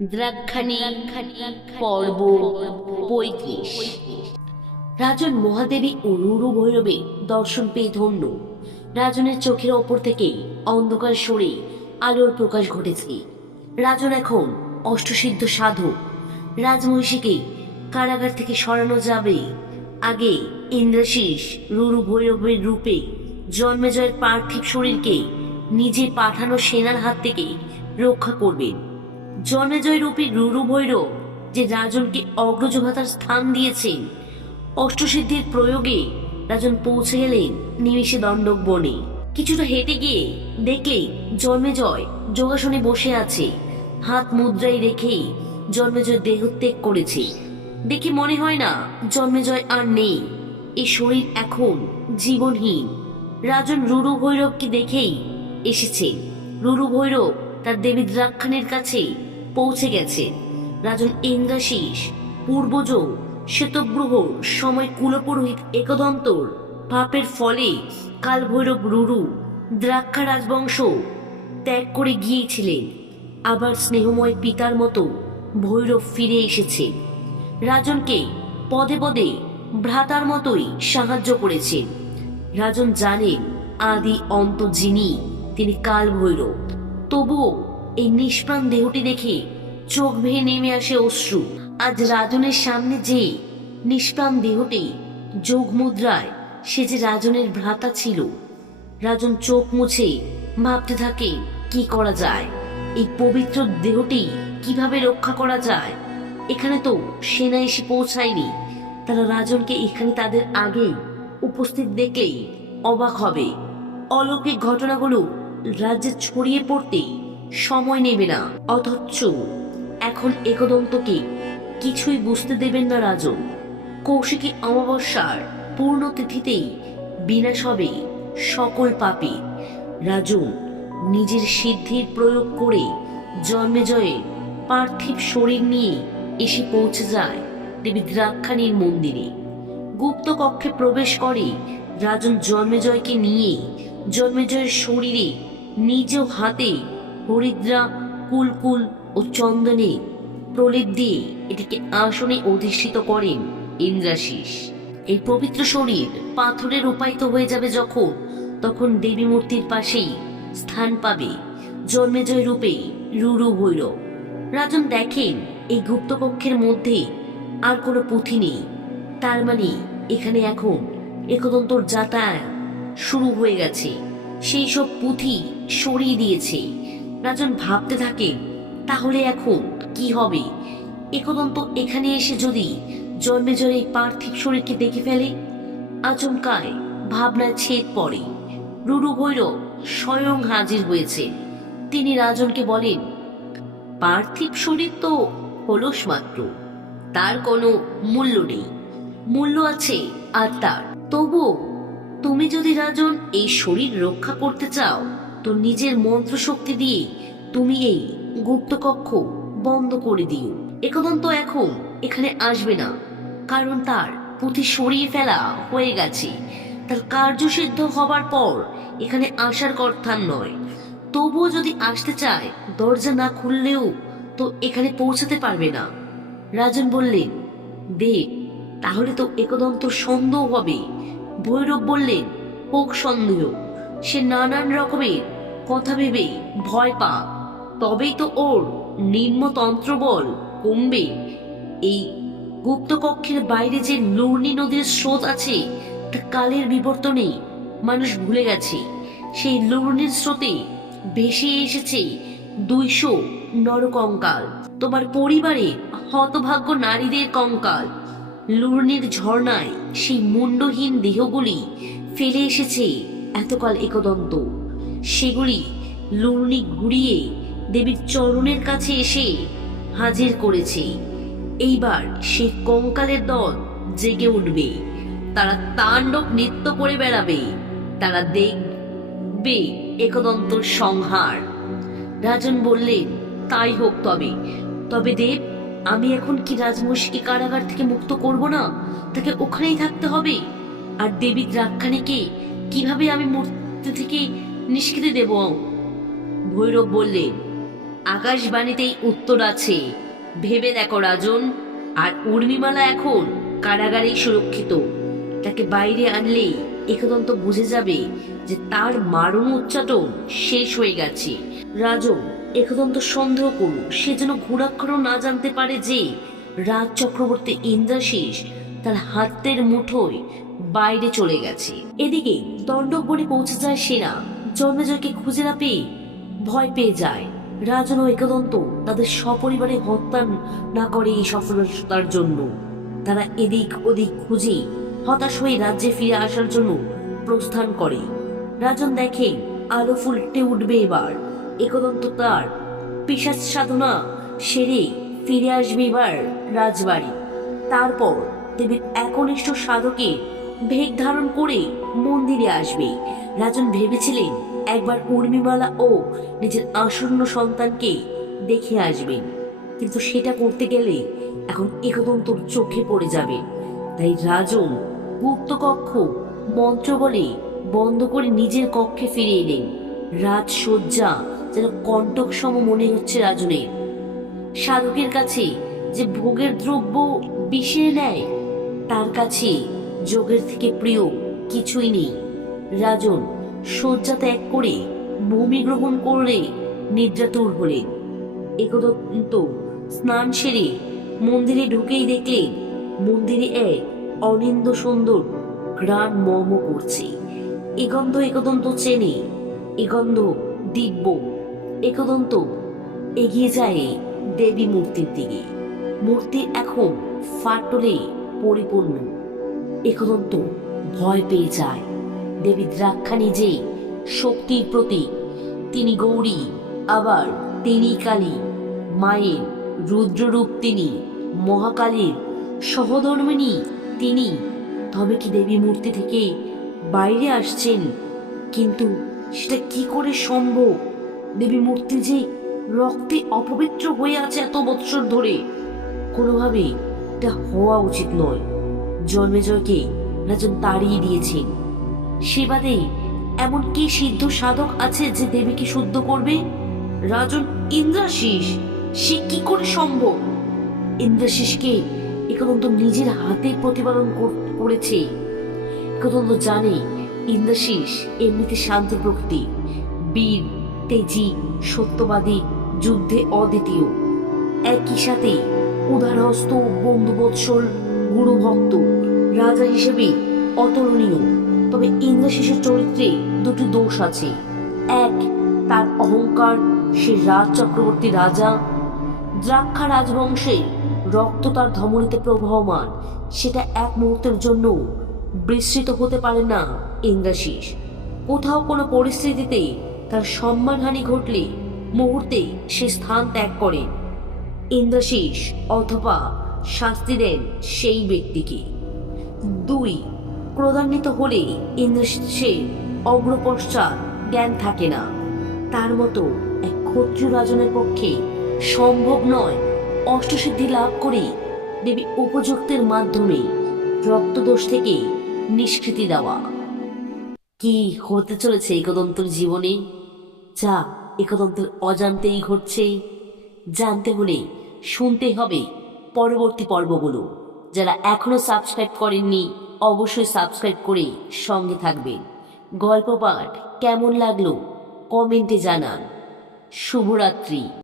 দ্রাক্ষাণী পর্ব ৩৫। রাজন মহাদেবী ও রুরু ভৈরবে দর্শন পেয়ে ধন্য। রাজনের চোখের ওপর থেকে অন্ধকার সরে আলোর প্রকাশ ঘটেছে। রাজন এখন অষ্টসিদ্ধ সাধক। রাজমহিষীকে কারাগার থেকে সরানো যাবে। আগে ইন্দ্রাশিস রুরু ভৈরবের রূপে জন্মেজয়ের পার্থিব শরীরকে নিজে পাঠানো সেনার হাত থেকে রক্ষা করবেন। জন্মেজয় রূপী রুরু ভৈরব যে রাজনকে অগ্রজঘাতার স্থান দিয়েছেন, অষ্টসিদ্ধির প্রয়োগে রাজন পৌঁছে গেলেন নিমিষে দণ্ডক বনে। কিছুটা হেঁটে গিয়ে দেখলে জন্মেজয় যোগাসনে বসে আছে। হাত মুদ্রায় রেখেই জন্মেজয় দেহত্যাগ করেছে। দেখে মনে হয় না জন্মেজয় আর নেই। এই শরীর এখন জীবনহীন। রাজন রুরু ভৈরবকে দেখেই এসেছে। রুরু ভৈরব তার দেবী দ্রাক্ষাণীর কাছে পৌঁছে গেছে। রাজন ইন্দ্রাশিস পূর্বজ শ্বেতগ্রহ সময় কুলপুরোহিত একদন্তর পাপের ফলে কাল ভৈরব রুরু দ্রাক্ষা রাজবংশ ত্যাগ করে গিয়েছিলেন। আবার স্নেহময় পিতার মতো ভৈরব ফিরে এসেছে। রাজনকে পদে পদে ভ্রাতার মতোই সাহায্য করেছেন। রাজন জানেন আদি অন্ত যিনি, তিনি কাল ভৈরব। তবুও এই নিষ্প্রাণ দেহটি দেখে চোখ ভেঙে নেমে আসে অশ্রু। আজ রাজনের সামনে যে নিষ্প্রাণ দেহটি যোগ মুদ্রায়, সে যে রাজনের ভ্রাতা ছিল। রাজন চোখ মুছে ভাবতে থাকে কি করা যায়, এই পবিত্র দেহটি কিভাবে রক্ষা করা যায়। এখানে তো সেনা এসে পৌঁছায়নি। তারা রাজনকে এখানে তাদের আগে উপস্থিত দেখলেই অবাক হবে। অলৌকিক ঘটনাগুলো রাজ্যে ছড়িয়ে পড়তে সময় নেবে না। অথচ এখন একদন্তকে কিছুই বুঝতে দেবেন না রাজন। কৌশিকী অমাবস্যার পূর্ণতিথিতেই বিনাশ হবে সকল পাপে। রাজন নিজের সিদ্ধির প্রয়োগ করে জন্মেজয়ের পার্থিব শরীর নিয়ে এসে পৌঁছে যায় দেবী দ্রাক্ষাণীর মন্দিরে। গুপ্ত কক্ষে প্রবেশ করে রাজন জন্মেজয়কে নিয়ে জন্মেজয়ের শরীরে নিজ হাতে হরিদ্রা কুলকুল ও চন্দনে প্রলেপ দিয়ে এটিকে আসনে অধিষ্ঠিত করেন ইন্দ্রাশিস। এই পবিত্র শরীর পাথরে রূপায়িত হয়ে যাবে যখন, তখন দেবী মূর্তির পাশেই স্থান পাবে জন্মেজয় রূপে রুরু ভৈরব। রাজন দেখেন এই গুপ্তকক্ষের মধ্যে আর কোনো পুঁথি নেই। তার মানে এখানে এখন একদন্তর যাতায়াত শুরু হয়ে গেছে। সেই সব পুঁথি সরিয়ে দিয়েছে। রাজন ভাবতে থাকেন তাহলে এখন কি হবে। একদন্ত এখানে এসে যদি জন্মেজয়ের এই পার্থিব শরীরকে দেখে ফেলে। আচমকায় ভাবনায় ছেদ পড়ে। রুরু ভৈরব স্বয়ং হাজির হয়েছে। তিনি রাজনকে বলেন, পার্থিব শরীর তো হলস মাত্র, তার কোনো মূল্য নেই। মূল্য আছে আত্মার। তবু তুমি যদি রাজন এই শরীর রক্ষা করতে চাও, তো নিজের মন্ত্র শক্তি দিয়ে তুমি এই গুপ্তকক্ষ বন্ধ করে দিও। একদন্ত এখন এখানে আসবে না, কারণ তার পুঁথি সরিয়ে ফেলা হয়ে গেছে। তার কার্যসিদ্ধ হবার পর এখানে আসার কথা নয়। তবুও যদি আসতে চায়, দরজা না খুললেও তো এখানে পৌঁছাতে পারবে না। রাজন বললেন, দেব, তাহলে তো একদন্ত সন্দেহ হবে। ভৈরব বললেন, হোক সন্দেহ। সে নানান রকমের কথা ভেবে ভয় পা, তবেই তো ওর নিম্নতন্ত্র বল কমবে। এই গুপ্তকক্ষের বাইরে যে লুর্নি নদীর স্রোত আছে, তা কালের বিবর্তনে মানুষ ভুলে গেছে। সেই লুর্নির স্রোতে ভেসে এসেছে 200 নরকঙ্কাল, তোমার পরিবারে হতভাগ্য নারীদের কঙ্কাল। লুর্নির ঝর্ণায় সেই মুন্ডহীন দেহগুলি ফেলে এসেছে এতকাল একদন্ত। সেগুলি লুর্নি ঘুরিয়ে দেবীর চরণের কাছে এসে হাজির করেছে। এইবার সেই কঙ্কালের দল জেগে উঠবে। তারা তাণ্ডব নৃত্য করে বেড়াবে। তারা দেখবে একদন্তর সংহার। রাজন বললেন, তাই হোক। তবে তবে দেব, আমি এখন কি রাজমহিষীকে কারাগার থেকে মুক্ত করব না? তাকে ওখানেই থাকতে হবে। আর দেবী দ্রাক্ষাণীকে কিভাবে আমি মূর্তি থেকে নিষ্কৃতি দেব? ভৈরব বললেন, আকাশবাণীতেই উত্তর আছে। ভেবে দেখো রাজন। আর উর্মিমালা এখন কারাগারেই সুরক্ষিত। তাকে বাইরে আনলেই একদন্ত বুঝে যাবে যে তার মারণ উচ্চাটন শেষ হয়ে গেছে। রাজন একদন্ত সন্দেহ করুন, সে যেন ঘোরাক্ষরও না জানতে পারে যে রাজ চক্রবর্তী ইন্দ্রাশিস তার হাতের মুঠোয় বাইরে চলে গেছে। এদিকে দণ্ডকবনে পৌঁছে যায় সেনা। জন্মেজয়কে খুঁজে না পেয়ে ভয় পেয়ে যায়। রাজন ও একদন্ত তাদের সপরিবারে হত্যা না করে এই সফলতার জন্য তারা এদিক ওদিক খুঁজে হতাশ হয়ে রাজ্যে ফিরে আসার জন্য প্রস্থান করে। রাজন দেখে আলো ফুটে উঠবে এবার। একদন্ত তার পিশাচ সাধনা সেরে ফিরে আসবে এবার রাজবাড়ি। তারপর দেবীর একনিষ্ঠ সাধকের ভেগ ধারণ করে মন্দিরে আসবে। রাজন ভেবেছিলেন একবার উর্মিমালা ও নিজের আসন্ন সন্তানকে দেখে আসবেন, কিন্তু সেটা করতে গেলে এখন একদন্তর চোখে পড়ে যাবে। তাই রাজন গুপ্ত কক্ষ মন্ত্র বলে বন্ধ করে নিজের কক্ষে ফিরে এলেন। রাজসজ্জা যেন কণ্টক সম মনে হচ্ছে রাজনের। সাধকের কাছে যে ভোগের দ্রব্য বিষের নেয়, তার কাছে যোগের থেকে প্রিয় কিছুই নেই। রাজন শয্যা ত্যাগ করে ভূমি গ্রহণ করে নিদ্রাতুর হলেন। একদন্ত স্নান সেরে মন্দিরে ঢুকেই দেখলেন মন্দিরে এক অনিন্দ সুন্দর ঘ্রাণ মম করছে। এ গন্ধ একদন্ত চেনে, এ গন্ধ দিব্য। একদন্ত এগিয়ে যায় দেবী মূর্তির দিকে। মূর্তি এখন ফাটলে পরিপূর্ণ। একদন্ত ভয় পেয়ে যায়। দেবী দ্রাক্ষা নিজে শক্তির প্রতীক। তিনি গৌরী, আবার তিনি কালী। মায়ের রুদ্ররূপ তিনি, মহাকালীর সহধর্মিণী তিনি। তবে কি দেবী মূর্তি থেকে বাইরে আসছেন? কিন্তু সেটা কি করে সম্ভব? দেবী মূর্তি যে রক্তে অপবিত্র হয়ে আছে এত বৎসর ধরে। কোনোভাবেই এটা হওয়া উচিত নয়। জন্মেজয়কে রাজন তাড়িয়ে দিয়েছেন। সে বাদে এমন কি সিদ্ধ সাধক আছে যে দেবীকে শুদ্ধ করবে? রাজন ইন্দ্রাশিস, সে কি করে সম্ভব? ইন্দ্রাশিসকে একদন্ত নিজের হাতে প্রতিপালন করেছে। একদন্ত জানে ইন্দ্রাশিস এমনিতে শান্ত প্রকৃতি, বীর, তেজি, সত্যবাদী, যুদ্ধে অদ্বিতীয়। একই সাথে উদারহস্ত, বন্ধুবৎসল, গুরুভক্ত, রাজা হিসেবে অতুলনীয়। তবে ইন্দ্রাশিসের চরিত্রে দুটি দোষ আছে। এক, তার অহংকার। সে রাজ চক্রবর্তী রাজা, দ্রাক্ষা রাজবংশের রক্ত তার ধমনীতে প্রবাহমান। সেটা এক মুহূর্তের জন্য বিস্মৃত হতে পারে না ইন্দ্রাশিস। কোথাও কোনো পরিস্থিতিতে তার সম্মানহানি ঘটলে মুহূর্তে সে স্থান ত্যাগ করে ইন্দ্রাশিস, অথবা শাস্তি দেন সেই ব্যক্তিকে। দুই, ক্রোধান্বিত হলে ইন্দ্রাশিসের অগ্রপশ্চাৎ জ্ঞান থাকে না। তার মতো এক ক্ষত্রিয় রাজনের পক্ষে সম্ভব নয় অষ্টসিদ্ধি লাভ করে দেবী উপযুক্তের মাধ্যমে রক্তদোষ থেকে নিষ্কৃতি দেওয়া। কি হতে চলেছে একদন্তর জীবনে, যা একদন্তের অজান্তেই ঘটছে? জানতে হলে শুনতে হবে পরবর্তী পর্বগুলো। যারা এখনো সাবস্ক্রাইব করেননি অবশ্যই সাবস্ক্রাইব করে সঙ্গে থাকবেন। গল্প পাঠ কেমন লাগলো কমেন্টে জানান। শুভরাত্রি।